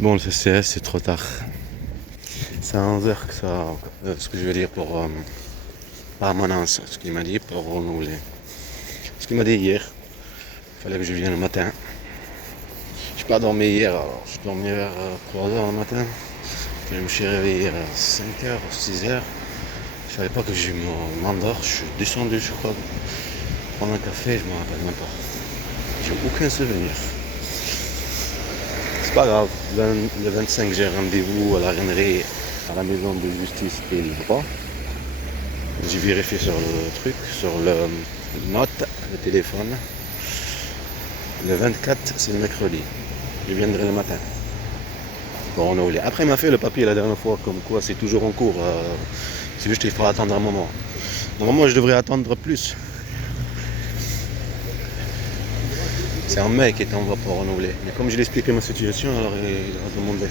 Bon, le CCS, c'est trop tard. C'est à 11h que ça. Ce que je veux dire pour permanence, ce qu'il m'a dit pour renouveler. Ce qu'il m'a dit hier, il fallait que je vienne le matin. Je n'ai pas dormi hier, alors je dormais vers 3h le matin. Je me suis réveillé à 5h, 6h. Je savais pas que je m'endors. Je suis descendu, je crois, prendre un café, je me rappelle même pas. J'ai aucun souvenir. C'est pas grave. Le 25, j'ai rendez-vous à la Rennerie, à la maison de justice et le droit. J'ai vérifié sur le truc, sur le note, le téléphone. Le 24, c'est le mercredi. Je viendrai le matin. Bon, on a oublié. Après, il m'a fait le papier la dernière fois, comme quoi c'est toujours en cours. C'est juste qu'il faut attendre un moment. Normalement, je devrais attendre plus. C'est un mec qui est en voie pour renouveler. Mais comme je lui ai expliqué ma situation, alors il a demandé.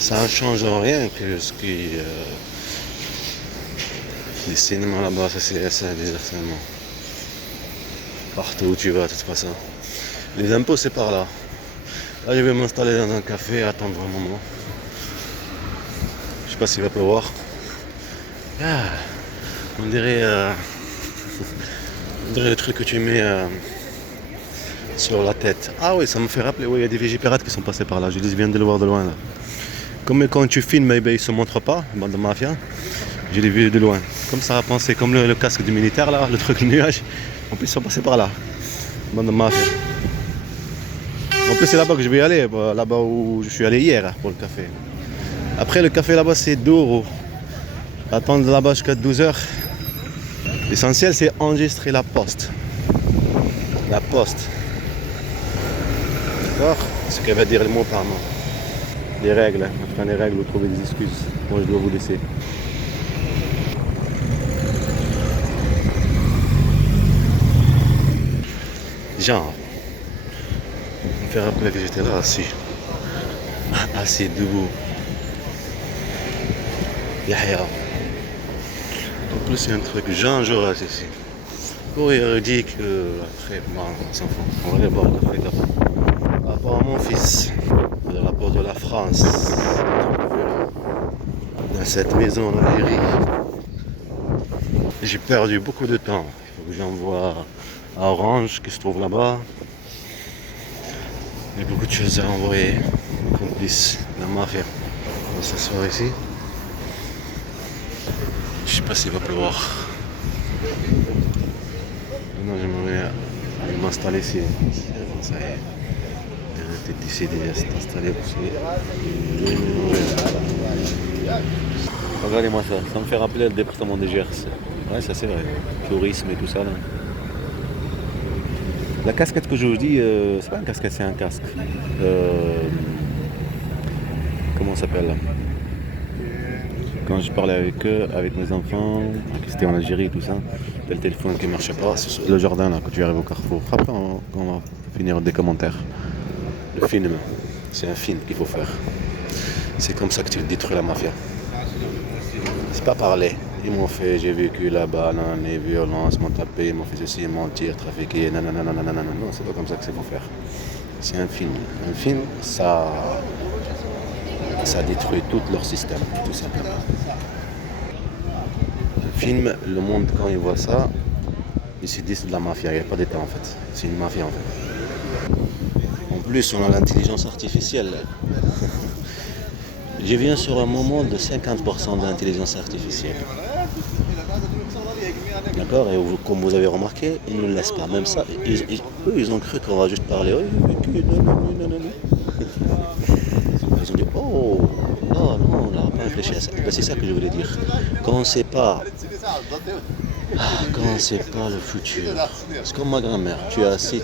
Ça ne change rien que ce qui. Les cinémas là-bas, ça c'est des harcèlements. Partout où tu vas, de toute façon. Les impôts, c'est par là. Là, je vais m'installer dans un café, attendre un moment. Je sais pas s'il va pleuvoir. Ah, on dirait le truc que tu mets sur la tête. Ah oui, ça me fait rappeler, oui, il y a des Vigipirates qui sont passés par là. Je viens de le voir de loin là. Comme quand tu filmes, eh bien, ils ne se montrent pas, bande de mafia. Je l'ai vu de loin. Comme ça a pensé, comme le casque du militaire là, le truc le nuage. En plus, ils sont passés par là. Bande de mafia. En plus, c'est là-bas que je vais aller, là-bas où je suis allé hier pour le café. Après, le café là-bas, c'est 2 euros. Attendre là-bas jusqu'à 12h. L'essentiel, c'est enregistrer la poste. La poste. D'accord? Ce qu'elle va dire le mot par mot. Des règles. Enfin, les règles, vous trouvez des excuses. Moi, je dois vous laisser. Genre, me fait rappeler que j'étais là assis. Assis debout. Yahya. En plus, c'est un truc Jean Jaurès ici. Oui, il dit que après, bon, on s'en fout. On va aller boire le café là-bas. Par rapport à mon fils, de la part de la France, dans cette maison en Algérie, j'ai perdu beaucoup de temps. Il faut que j'envoie à Orange qui se trouve là-bas. Il y a beaucoup de choses à envoyer. Complice, la mafia. On va s'asseoir ici. Je sais pas s'il va pleuvoir. Maintenant, j'aimerais m'installer ici. Ça y est. J'ai décidé de s'installer aussi. Regardez-moi ça. Ça me fait rappeler le département de Gers. Ouais, ça c'est vrai. Tourisme et tout ça là. La casquette que je vous dis, c'est pas une casquette, c'est un casque. Comment ça s'appelle? Quand je parlais avec eux, avec mes enfants, qui étaient en Algérie et tout ça, le téléphone qui ne marchait pas, c'est sur le jardin là, quand tu arrives au carrefour. Après, on va finir des commentaires. Le film, c'est un film qu'il faut faire. C'est comme ça que tu détruis la mafia. C'est pas parler. Ils m'ont fait, j'ai vécu là-bas, les violences, m'ont tapé, ils m'ont fait ceci, mentir, trafiquer, nanana. Non, c'est pas comme ça que c'est faut faire. C'est un film. Un film, ça détruit tout leur système, tout simplement. Un film, le monde, quand il voit ça, ils se disent de la mafia. Il n'y a pas d'État en fait. C'est une mafia en fait. En plus, on a l'intelligence artificielle. Je viens sur un moment de 50% d'intelligence artificielle. D'accord? Et comme vous avez remarqué, ils ne laissent pas. Même ça, eux, ils ont cru qu'on va juste parler. Ils ont dit, oh, non, on n'a pas réfléchi à ça. Ben, c'est ça que je voulais dire. Quand on ne sait pas, le futur, c'est comme ma grand-mère. Tu es assis,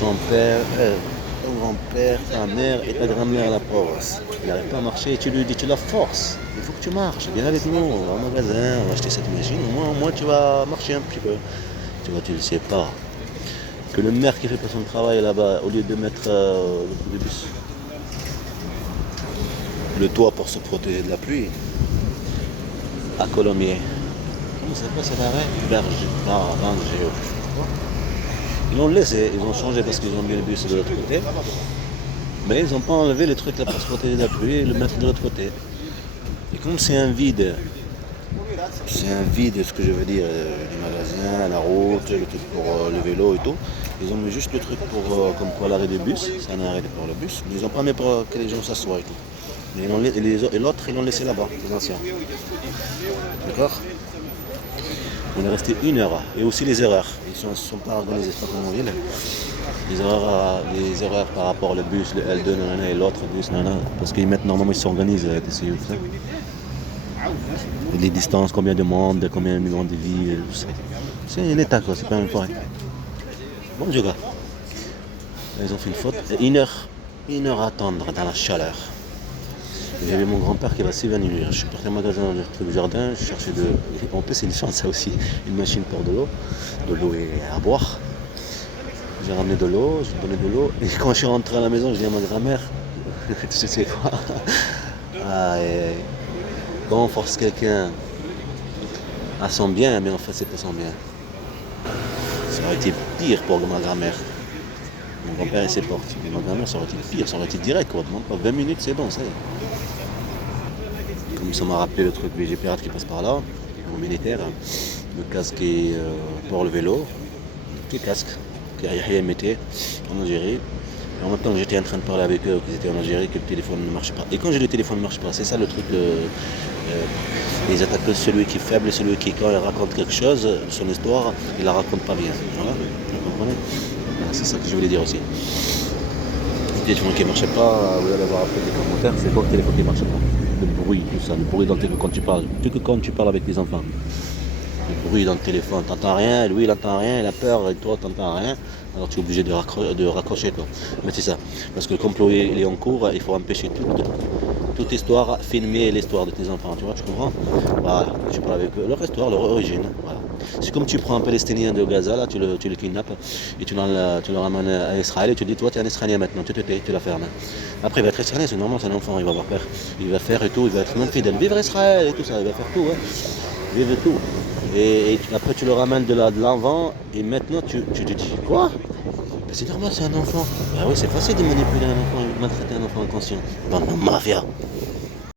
ton père, ton grand-père, ta mère et ta grand-mère, la pauvre. Il n'arrive pas à marcher et tu lui dis, tu la forces. Il faut que tu marches. Viens avec nous, on va au magasin, on va acheter cette machine. Au moins, tu vas marcher un petit peu. Tu vois, tu ne le sais pas. Que le maire qui fait pas son travail là-bas, au lieu de mettre le toit pour se protéger de la pluie, à Colomiers. Comment ça s'appelle, c'est la Berger. Non, Ranger. Ils l'ont laissé, ils ont changé parce qu'ils ont mis le bus de l'autre côté. Mais ils n'ont pas enlevé le truc là pour se protéger de la pluie et le mettre de l'autre côté. Et comme c'est un vide, ce que je veux dire, du magasin, la route, le truc pour le vélo et tout. Ils ont mis juste le truc pour comme quoi l'arrêt des bus, c'est un arrêt pour le bus. Mais ils n'ont pas mis pour que les gens s'assoient et tout. Mais et l'autre, ils l'ont laissé là-bas, les anciens. D'accord? On est resté 1 heure. Et aussi les erreurs. Ils ne sont pas organisés, c'est pas comme en ville. Les erreurs par rapport au bus, le L2 nanana, et l'autre bus, nanana, parce qu'ils mettent normalement, ils s'organisent. Les distances, combien de monde, combien de millions de vies. C'est un état quoi, c'est pas un point. Bon Dieu gars. Ils ont fait une faute. 1 heure à attendre dans la chaleur. J'avais mon grand-père qui va s'évanouir. Je suis parti au magasin dans le jardin, je cherchais de. En plus c'est une chance ça aussi, une machine pour de l'eau et à boire. J'ai ramené de l'eau, j'ai donné de l'eau. Et quand je suis rentré à la maison, je dis à ma grand-mère, tu sais quoi? Quand on force quelqu'un à son bien, mais en fait c'est pas son bien. Ça aurait été pire pour ma grand-mère. Mon grand-père il s'est porté. Mais ma grand-mère ça aurait été pire, ça aurait été direct quoi. Même pas 20 minutes c'est bon, ça y est. Comme ça m'a rappelé le truc VG Pirate qui passe par là, mon militaire, le casque est pour le vélo, le casque que Yahya mettait en Algérie. Et en même temps que j'étais en train de parler avec eux, qu'ils étaient en Algérie, que le téléphone ne marche pas. Et quand j'ai le téléphone ne marche pas, c'est ça le truc ils attaquent celui qui est faible et celui qui, quand il raconte quelque chose, son histoire, il la raconte pas bien. Voilà, vous comprenez? Voilà, c'est ça que je voulais dire aussi. Le téléphone qui ne marchait pas, vous allez voir après des commentaires, c'est quoi le téléphone qui ne marche pas? Le bruit, tout ça, le bruit dans le téléphone quand tu parles. Plus que quand tu parles avec tes enfants. Le bruit dans le téléphone, t'entends rien, lui il entend rien, il a peur et toi t'entends rien, alors tu es obligé de raccrocher quoi. Mais c'est ça, parce que le complot il est en cours, il faut empêcher toute histoire, filmer l'histoire de tes enfants, tu vois, tu comprends? Voilà, tu parles avec eux, leur histoire, leur origine, voilà. C'est comme tu prends un Palestinien de Gaza, là, tu le kidnappes et tu le ramènes à Israël et tu dis toi tu es un Israélien maintenant, tu la fermes. Après il va être Israélien, c'est normal, c'est un enfant, il va avoir peur, il va faire et tout, il va être même fidèle, vivre Israël et tout ça, il va faire tout, hein. Vivre tout. Et après tu le ramènes de l'avant et maintenant tu te dis quoi? Ben, c'est normal, c'est un enfant. Ben oui, c'est facile de manipuler un enfant, de maltraiter un enfant inconscient. Bande de mafia.